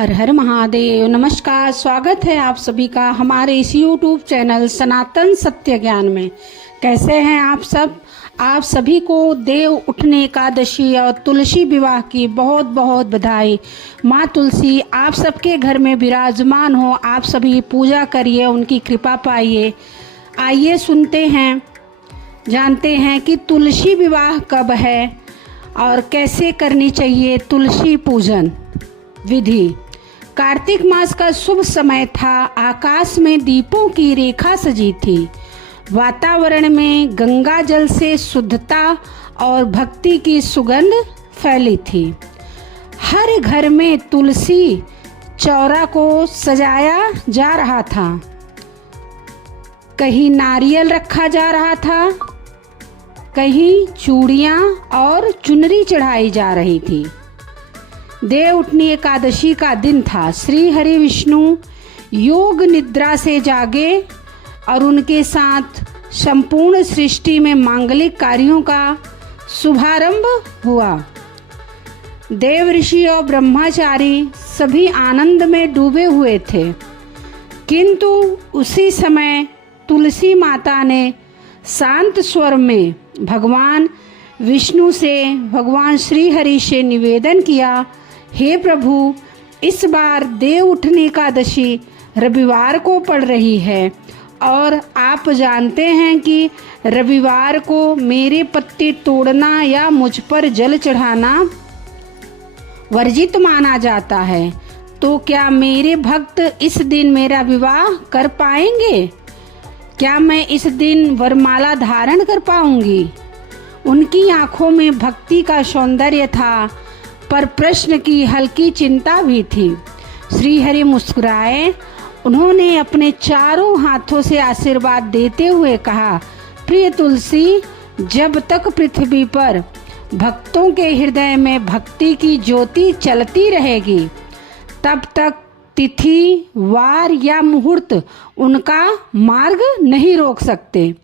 हर हर महादेव। नमस्कार, स्वागत है आप सभी का हमारे इस YouTube चैनल सनातन सत्य ज्ञान में। कैसे हैं आप सब? आप सभी को देव उठनी एकादशी और तुलसी विवाह की बहुत बहुत बधाई। माँ तुलसी आप सबके घर में विराजमान हो, आप सभी पूजा करिए, उनकी कृपा पाइए। आइए सुनते हैं, जानते हैं कि तुलसी विवाह कब है और कैसे करनी चाहिए तुलसी पूजन विधि। कार्तिक मास का शुभ समय था। आकाश में दीपों की रेखा सजी थी। वातावरण में गंगा जल से शुद्धता और भक्ति की सुगंध फैली थी। हर घर में तुलसी चौरा को सजाया जा रहा था। कहीं नारियल रखा जा रहा था, कहीं चूड़ियाँ और चुनरी चढ़ाई जा रही थी। देव उठनी एकादशी का दिन था। श्री हरि विष्णु योग निद्रा से जागे और उनके साथ संपूर्ण सृष्टि में मांगलिक कार्यों का शुभारंभ हुआ। देव ऋषि और ब्रह्मचारी सभी आनंद में डूबे हुए थे, किंतु उसी समय तुलसी माता ने शांत स्वर में भगवान विष्णु से, भगवान श्री हरि से निवेदन किया, हे प्रभु, इस बार देव उठनी एकादशी रविवार को पड़ रही है और आप जानते हैं कि रविवार को मेरे पत्ते तोड़ना या मुझ पर जल चढ़ाना वर्जित माना जाता है। तो क्या मेरे भक्त इस दिन मेरा विवाह कर पाएंगे? क्या मैं इस दिन वरमाला धारण कर पाऊंगी? उनकी आंखों में भक्ति का सौंदर्य था, पर प्रश्न की हल्की चिंता भी थी। श्री हरि मुस्कुराए। उन्होंने अपने चारों हाथों से आशीर्वाद देते हुए कहा, प्रिय तुलसी, जब तक पृथ्वी पर भक्तों के हृदय में भक्ति की ज्योति चलती रहेगी, तब तक तिथि, वार या मुहूर्त उनका मार्ग नहीं रोक सकते।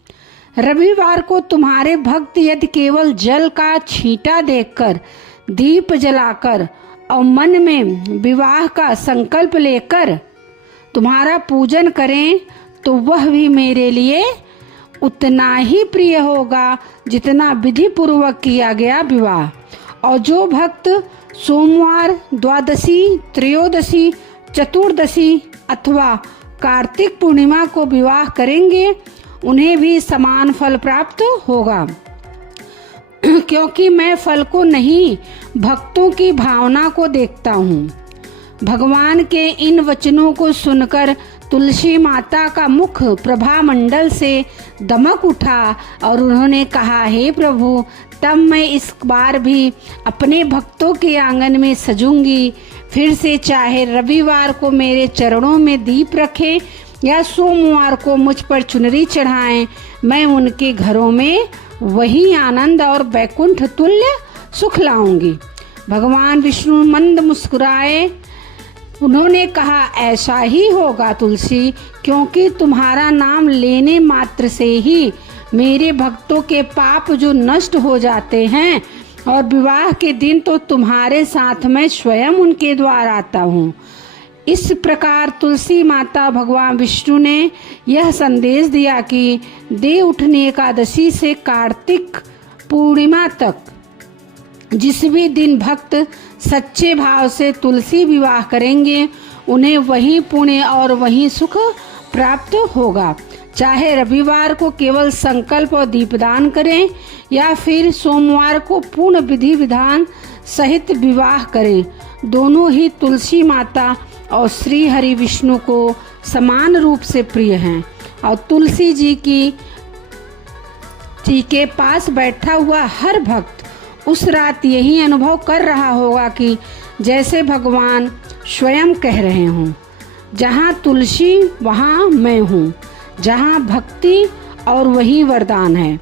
रविवार को तुम्हारे भक्त यदि केवल जल का छींटा देखकर, दीप जलाकर और मन में विवाह का संकल्प लेकर तुम्हारा पूजन करें, तो वह भी मेरे लिए उतना ही प्रिय होगा जितना विधि पूर्वक किया गया विवाह। और जो भक्त सोमवार, द्वादशी, त्रयोदशी, चतुर्दशी अथवा कार्तिक पूर्णिमा को विवाह करेंगे, उन्हें भी समान फल प्राप्त होगा। क्योंकि मैं फल को नहीं, भक्तों की भावना को देखता हूँ। भगवान के इन वचनों को सुनकर तुलसी माता का मुख प्रभा मंडल से दमक उठा और उन्होंने कहा, हे प्रभु, तब मैं इस बार भी अपने भक्तों के आंगन में सजूंगी। फिर से चाहे रविवार को मेरे चरणों में दीप रखें या सोमवार को मुझ पर चुनरी चढ़ाएं, मैं उनके घरों में वही आनंद और वैकुंठ तुल्य सुख लाऊंगी। भगवान विष्णु मंद मुस्कुराए। उन्होंने कहा, ऐसा ही होगा तुलसी, क्योंकि तुम्हारा नाम लेने मात्र से ही मेरे भक्तों के पाप जो नष्ट हो जाते हैं, और विवाह के दिन तो तुम्हारे साथ मैं स्वयं उनके द्वार आता हूँ। इस प्रकार तुलसी माता भगवान विष्णु ने यह संदेश दिया कि देव उठनी एकादशी से कार्तिक पूर्णिमा तक जिस भी दिन भक्त सच्चे भाव से तुलसी विवाह करेंगे, उन्हें वही पुण्य और वही सुख प्राप्त होगा। चाहे रविवार को केवल संकल्प और दीपदान करें या फिर सोमवार को पूर्ण विधि विधान सहित विवाह करें, दोनों ही तुलसी माता और श्री हरि विष्णु को समान रूप से प्रिय हैं। और तुलसी जी के पास बैठा हुआ हर भक्त उस रात यही अनुभव कर रहा होगा कि जैसे भगवान स्वयं कह रहे हों, जहाँ तुलसी वहाँ मैं हूँ, जहाँ भक्ति और वही वरदान है।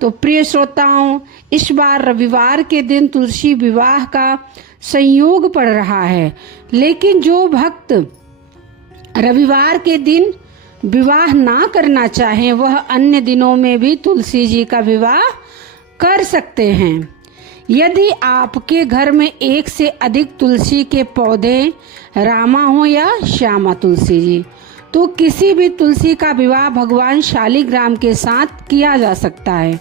तो प्रिय श्रोताओं, इस बार रविवार के दिन तुलसी विवाह का संयोग पड़ रहा है, लेकिन जो भक्त रविवार के दिन विवाह ना करना चाहें, वह अन्य दिनों में भी तुलसी जी का विवाह कर सकते हैं। यदि आपके घर में एक से अधिक तुलसी के पौधे, रामा हो या श्यामा तुलसी जी, तो किसी भी तुलसी का विवाह भगवान शालिग्राम के साथ किया जा सकता है,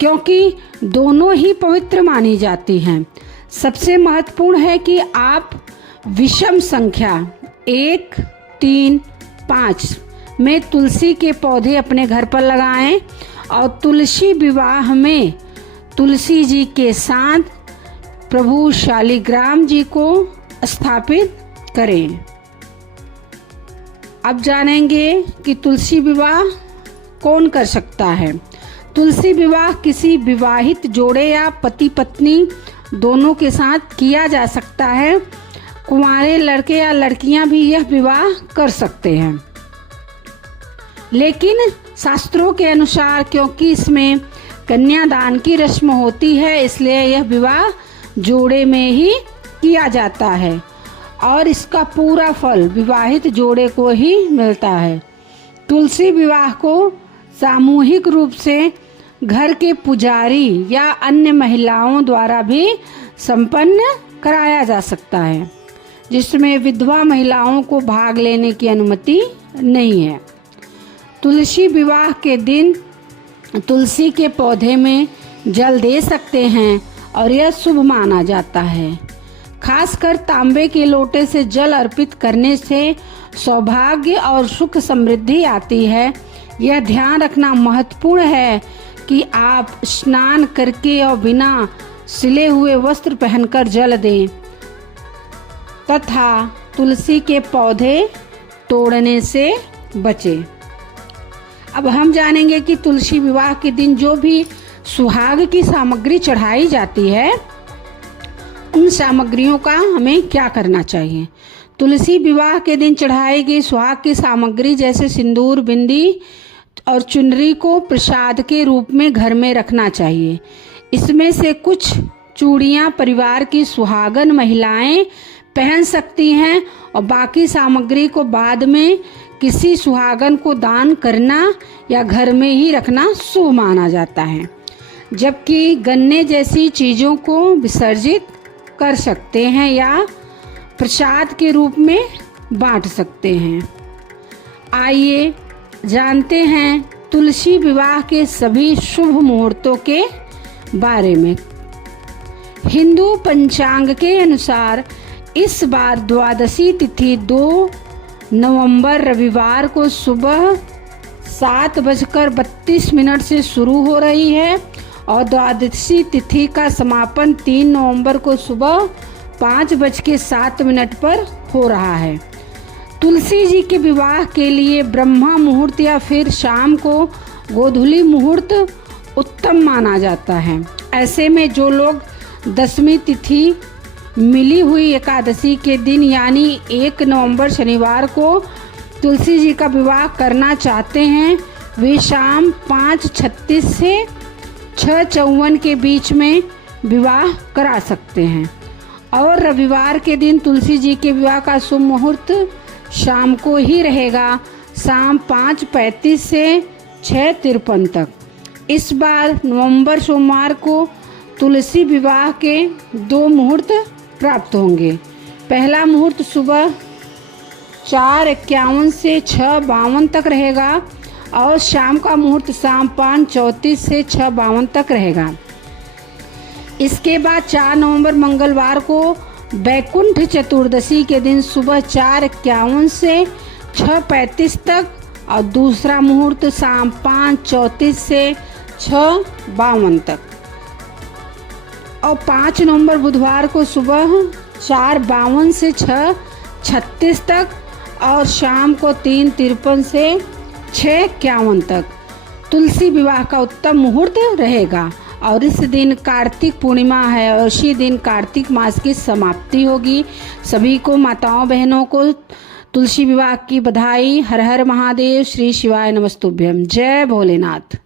क्योंकि दोनों ही पवित्र मानी जाती हैं। सबसे महत्वपूर्ण है कि आप विषम संख्या 1, 3, 5 में तुलसी के पौधे अपने घर पर लगाएं और तुलसी विवाह में तुलसी जी के साथ प्रभु शालिग्राम जी को स्थापित करें। अब जानेंगे कि तुलसी विवाह कौन कर सकता है। तुलसी विवाह किसी विवाहित जोड़े या पति पत्नी दोनों के साथ किया जा सकता है। कुंवारे लड़के या लड़कियां भी यह विवाह कर सकते हैं, लेकिन शास्त्रों के अनुसार क्योंकि इसमें कन्यादान की रस्म होती है, इसलिए यह विवाह जोड़े में ही किया जाता है और इसका पूरा फल विवाहित जोड़े को ही मिलता है। तुलसी विवाह को सामूहिक रूप से घर के पुजारी या अन्य महिलाओं द्वारा भी संपन्न कराया जा सकता है, जिसमें विधवा महिलाओं को भाग लेने की अनुमति नहीं है। तुलसी विवाह के दिन तुलसी के पौधे में जल दे सकते हैं और यह शुभ माना जाता है। खासकर तांबे के लोटे से जल अर्पित करने से सौभाग्य और सुख समृद्धि आती है। यह ध्यान रखना महत्वपूर्ण है कि आप स्नान करके और बिना सिले हुए वस्त्र पहनकर जल दें तथा तुलसी के पौधे तोड़ने से बचें। अब हम जानेंगे कि तुलसी विवाह के दिन जो भी सुहाग की सामग्री चढ़ाई जाती है, उन सामग्रियों का हमें क्या करना चाहिए। तुलसी विवाह के दिन चढ़ाई गई सुहाग की सामग्री जैसे सिंदूर, बिंदी और चुनरी को प्रसाद के रूप में घर में रखना चाहिए। इसमें से कुछ चूड़ियां परिवार की सुहागन महिलाएं पहन सकती हैं और बाकी सामग्री को बाद में किसी सुहागन को दान करना या घर में ही रखना शुभ माना जाता है, जबकि गन्ने जैसी चीज़ों को विसर्जित कर सकते हैं या प्रसाद के रूप में बांट सकते हैं। आइए जानते हैं तुलसी विवाह के सभी शुभ मुहूर्तों के बारे में। हिंदू पंचांग के अनुसार इस बार द्वादशी तिथि 2 नवंबर रविवार को सुबह 7:32 से शुरू हो रही है और द्वादशी तिथि का समापन 3 नवंबर को सुबह 5:07 पर हो रहा है। तुलसी जी के विवाह के लिए ब्रह्मा मुहूर्त या फिर शाम को गोधूली मुहूर्त उत्तम माना जाता है। ऐसे में जो लोग 10वीं तिथि मिली हुई एकादशी के दिन यानी 1 नवंबर शनिवार को तुलसी जी का विवाह करना चाहते हैं, वे शाम 5:36 से 6:54 के बीच में विवाह करा सकते हैं। और रविवार के दिन तुलसी जी के विवाह का शुभ मुहूर्त शाम को ही रहेगा, शाम 5:35 से 6:53 तक। इस बार नवंबर सोमवार को तुलसी विवाह के 2 मुहूर्त प्राप्त होंगे। पहला मुहूर्त सुबह 4:51 से 6:52 तक रहेगा और शाम का मुहूर्त शाम 5:34 से 6:52 तक रहेगा। इसके बाद 4 नवंबर मंगलवार को बैकुंठ चतुर्दशी के दिन सुबह 4:51 से 6:35 तक और दूसरा मुहूर्त शाम 5:34 से 6:52 तक। और 5 नवंबर बुधवार को सुबह 4:52 से 6:36 तक और शाम को 3:53 से 6:51 तक तुलसी विवाह का उत्तम मुहूर्त रहेगा। और इस दिन कार्तिक पूर्णिमा है और इसी दिन कार्तिक मास की समाप्ति होगी। सभी को माताओं बहनों को तुलसी विवाह की बधाई। हर हर महादेव। श्री शिवाय नमस्तुभ्यम। जय भोलेनाथ।